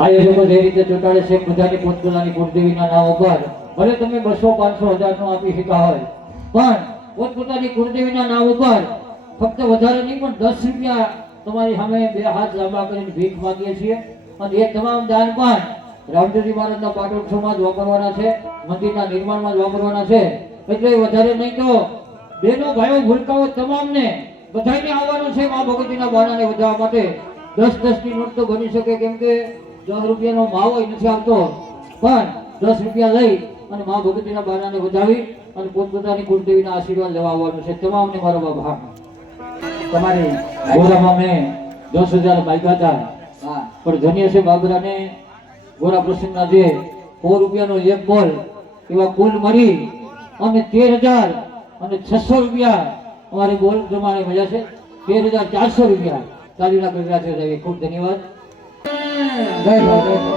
આયોજકો જે રીતે ચોંટાડે છે, બધાની પોતપોતાની કુળદેવીના નામ ઉપર. ભલે તમે બસો, પાંચસો હજાર નો આપી શકા હોય, પણ પોતપોતાની કુળદેવીના નામ ઉપર ફક્ત વધારે નહીં, પણ દસ રૂપિયા તમારી સામે બે હાથ લાંબા કરીને ભીખ માંગીએ છીએ. અને એ તમામ દાન પણ રામદેવજી મહારાજના પાટોત્સવમાં જ વાપરવાના છે મંદિરના નિર્માણમાં જ વાપરવાના છે. એટલે વધારે નહીં તો બેનો ભાઈઓ ભૂલકાઓ તમામને બધાને આવવાનું છે મા ભગવતીના બાણાને વધારવા માટે. દસ દસની નોટ તો બની શકે કેમ કે દસ રૂપિયાનો ભાવ હોય નથી આવતો. પણ દસ રૂપિયા લઈ અને મા ભગવતીના બાણાને વધાવી અને પોતપોતાની કુળદેવીના આશીર્વાદ લેવા આવવાનું છે. તમામને મારો બાબા તમારી ગોરામાં મેં દસ હજાર માગ્યા હતા. હા. પણ ધન્ય છે બાબરાને ગોરા પ્રસંગના જે સો રૂપિયાનો એક બોલ એવા કુલ મળી અને તેર હજાર અને છસો રૂપિયા અમારે બોલ પ્રમાણે મળ્યા છે. તેર હજાર ચારસો રૂપિયા તાલીના કર્યા છે. ખૂબ ધન્યવાદ. જય ભાઈ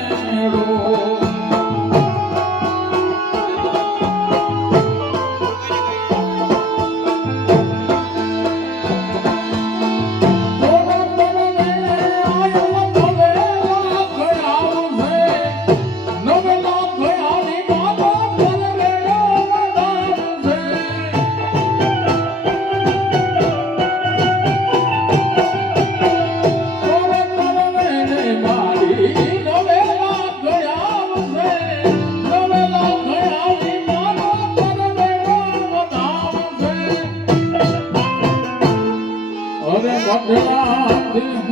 Deus.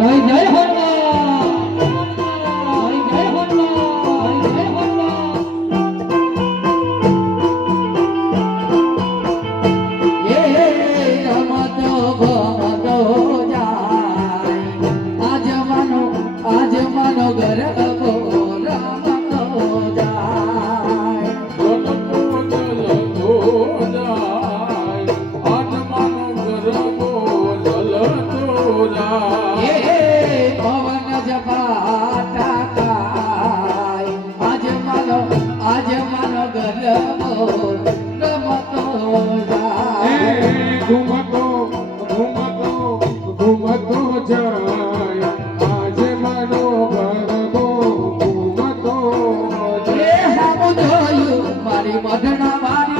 જય જય હનુમાન મારી મઢના મારી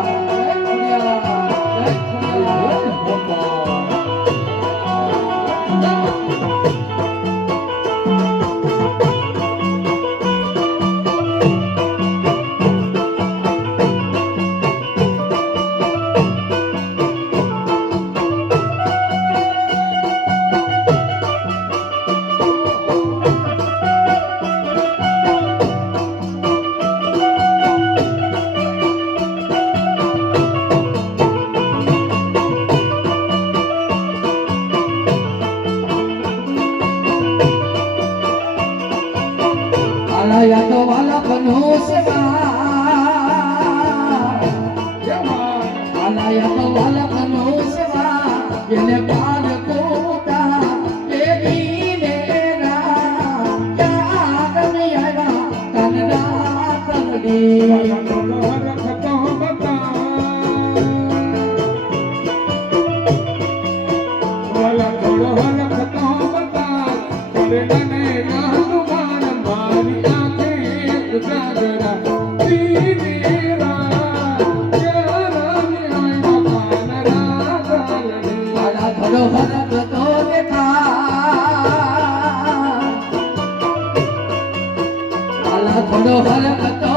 થોડો હરકતો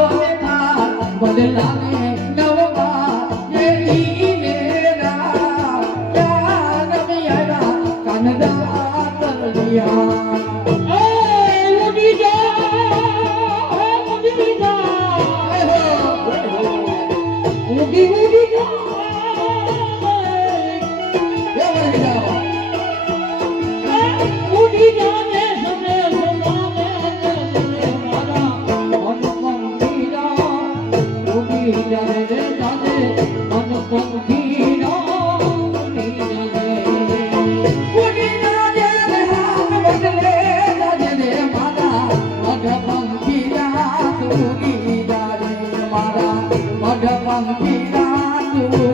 બદલાવે Pangkiranku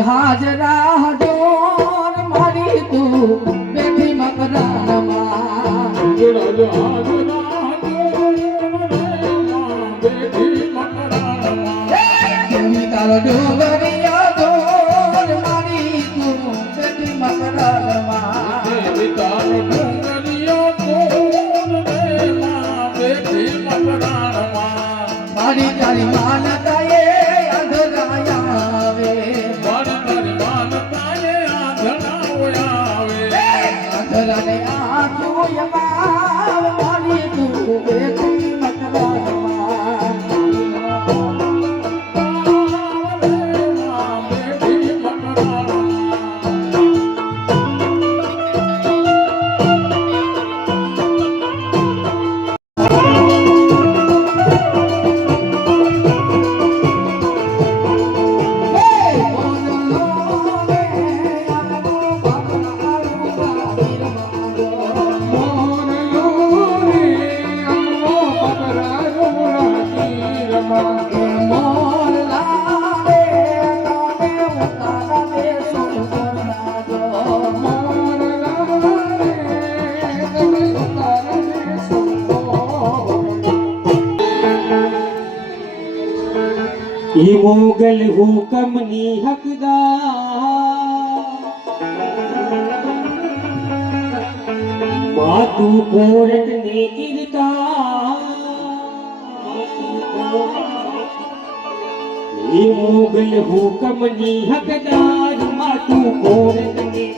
હાજરા હજોર મારી તું બેઠી મકરાનમાં તારો ડોગરિયા દોર મારી તું બેઠી મકરાનમાં તારો તારી માનતા 给我也买。મોગલ હુકમની હકદા માતુ કોરટ ને કિરતા એ મોગલ હુકમની હકદાર માતુ કોરટ ને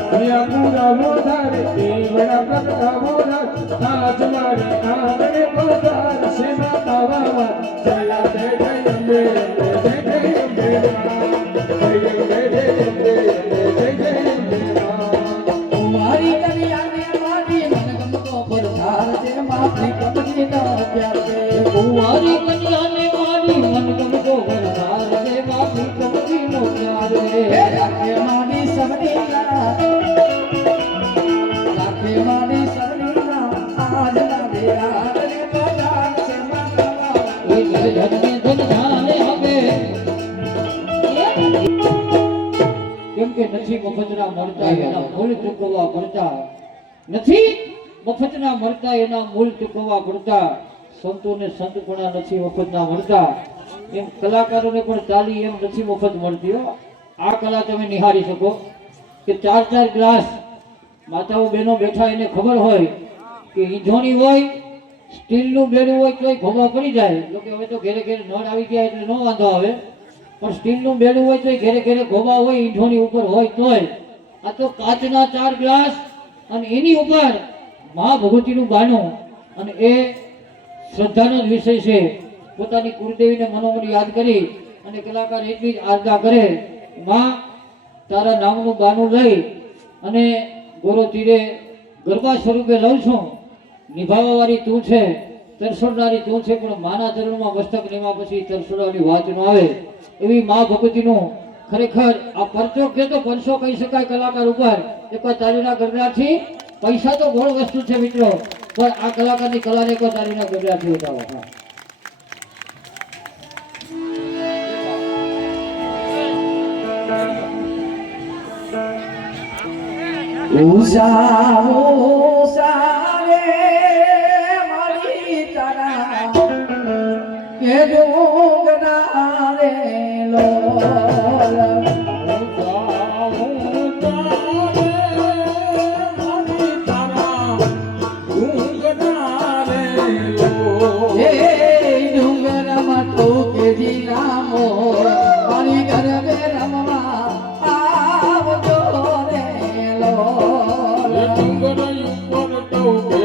સાથિયા પૂરા વધારે દેવડા પ્રગટાવો રાજ આજ મારી આંગણે પધાર છે માતા વાવા જય જય જય અંબે જય જય અંબે જય જય જય જય અંબે જય મફતના મળતા એના મૂળ ચૂકવવા પડતા નથી. મફતના મળતા એના મૂળ ચૂકવવા પડતા સંતોને સંતપણા નથી મફતના મળતા. એમ કલાકારોને પણ ચાલી એમ નથી મફત મળતી આ કલા તમે નિહાળી શકો કે ચાર ચાર ગ્લાસ માતાઓ બહેનો બેઠા એને ખબર હોય કે ઈંધોણી હોય, સ્ટીલનું બેડું હોય, તોય ભોગવા પડી જાય. લોકો હવે તો ઘેરે ઘેરે નળ આવી ગયા એટલે ન વાંધો આવે. પણ સ્ટીલનું બેડું હોય તો ઘેરે ઘેરે ગોબા હોય ઈંઠોની ઉપર હોય તોય, આ તો કાચના ચાર ગ્લાસ અને એની ઉપર મા ભગવતીનું બાનું અને એ શ્રદ્ધાનો જ વિષય છે. પોતાની કુળદેવીને મનોમન યાદ કરી અને કલાકાર એટલી જ આજ્ઞા કરે, માં, તારા નામનું બાનું લઈ અને ગોરો તીરે ગરબા સ્વરૂપે લઉં છું. નિભાવવા વાળી તું છે, તરસોડનારી તું છે, પણ માના ચરણમાં મસ્તક લેવા પછી તરસોડવાની વાત ન આવે. એવી મા ભગવતીનું ખરેખર આ પરચો કે તો પંચો કહી શકાય કલાકાર ઉપર, એક વાર તાલીના ગરબાથી પૈસા તો ગોળ વસ્તુ છે મિત્રો, પણ આ કલાકારની કલાને એક વાર તાલીના ગરબાથી ઉતારો. ઉષા ઉષા મારી તારા કે Oh,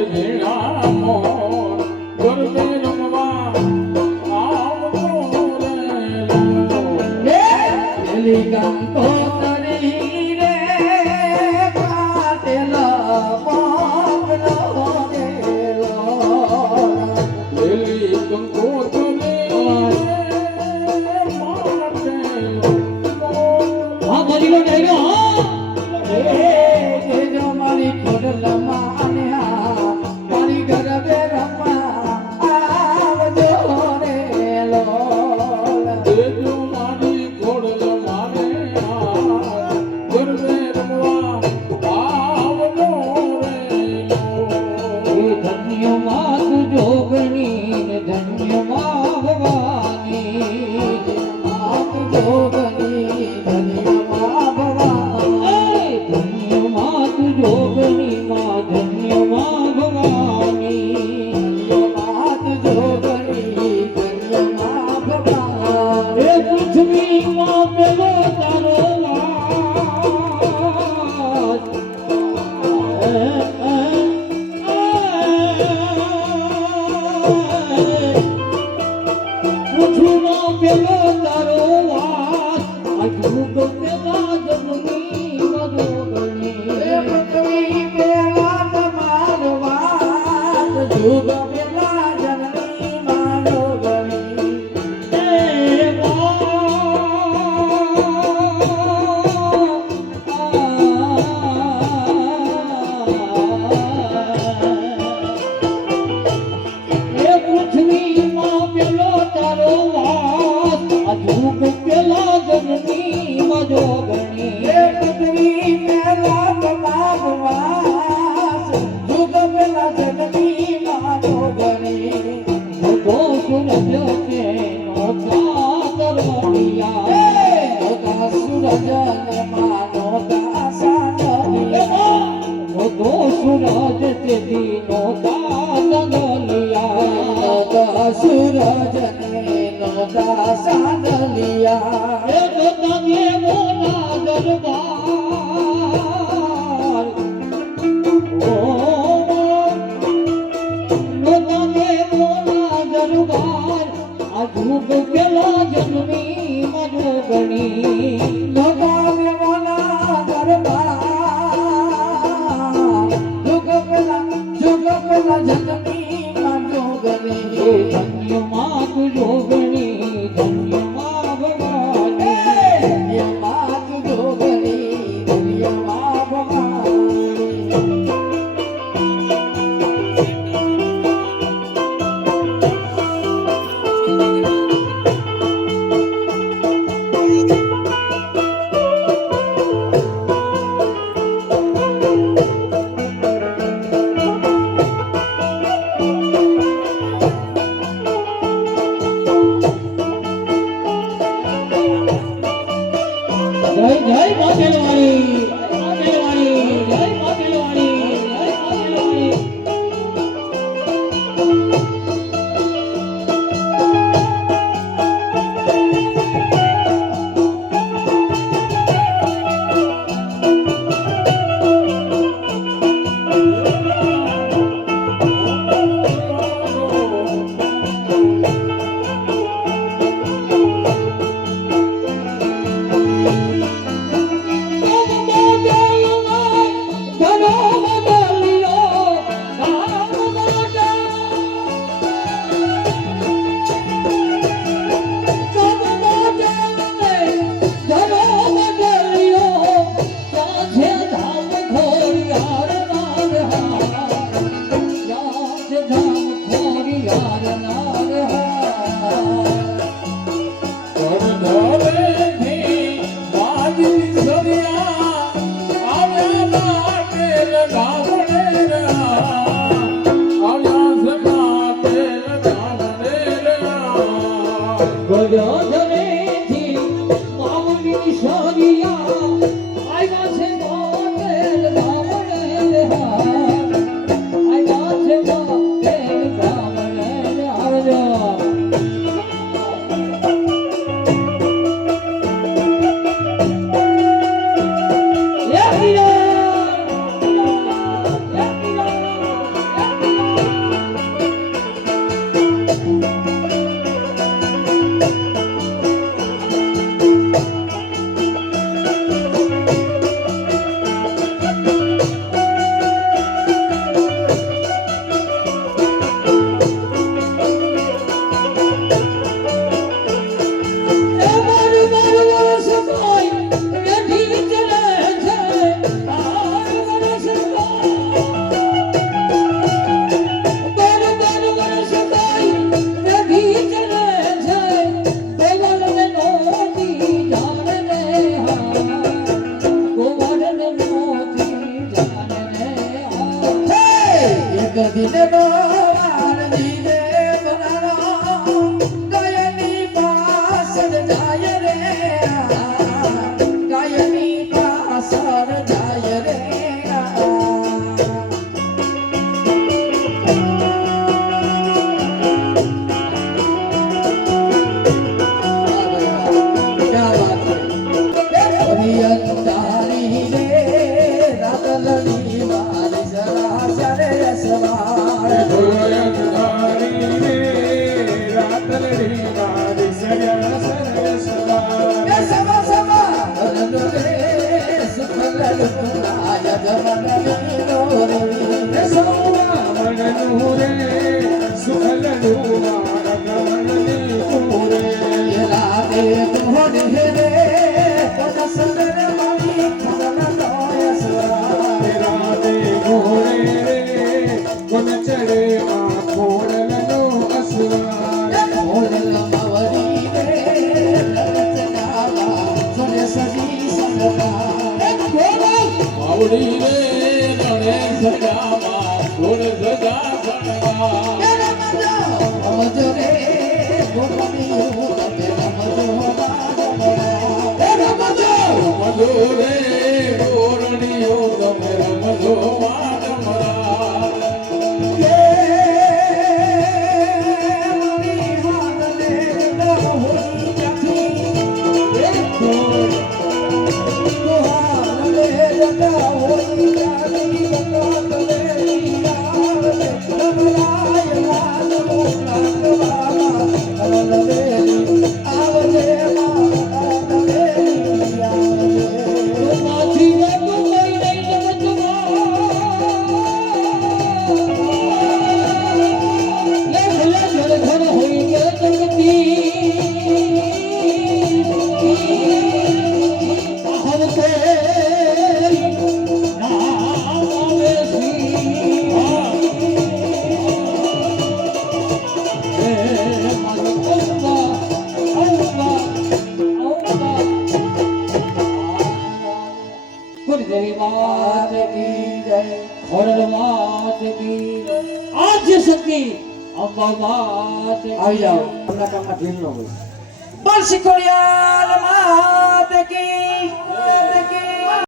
do જય જય પાછળ વાળી એક